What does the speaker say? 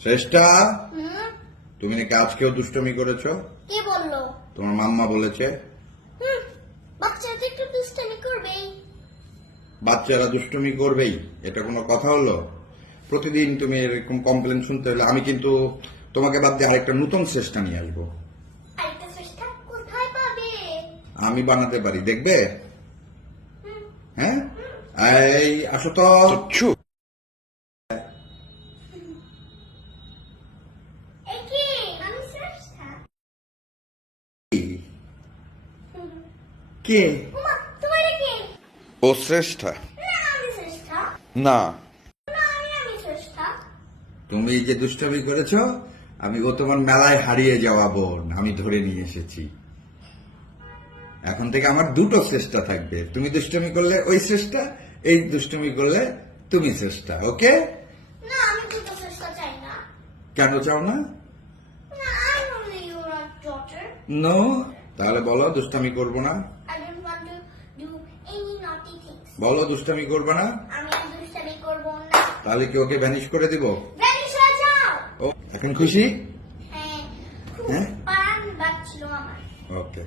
শ্রেষ্ঠা তুমি নাকি আজকেও দুষ্টমি করেছ? কে বলল? তোমার মাম্মা বলেছে। বাচ্চারা একটু দুষ্টামি করবেই। বাচ্চারা দুষ্টমি করবেই এটা কোনো কথা হলো? প্রতিদিন তুমি এরকম কমপ্লেন শুনতে হলে আমি কিন্তু তোমাকে বাদ দিয়ে আরেকটা নতুন চেষ্টা নিয়ে আসব। আরেকটা চেষ্টা কোথায় পাবে? আমি বানাতে পারি দেখবে? হ্যাঁ? এই আসো তো একে আমি চেষ্টা হুম। কে? ওমা তোমার কে? ও শ্রেষ্ঠা। না তুমি যে দুষ্টমি করেছ আমি ও তোমার মেলায় হারিয়ে যাওয়া বোন আমি ধরে নিয়ে এসেছি। এখন থেকে আমার দুটো চেষ্টা থাকবে। তুমি দুষ্টমি করলে ওই চেষ্টা এই দুষ্টমি করলে তুমি চেষ্টা ওকে? না আমি দুটো চেষ্টা চাই না। কেন চাও না? না তাহলে বলো দুষ্টামি করব না। I don't want to do any naughty things. বলো দুষ্টামি করব না? তাহলে কি ওকে ভ্যানিশ করে দিব? এখন খুশি? হ্যাঁ ওকে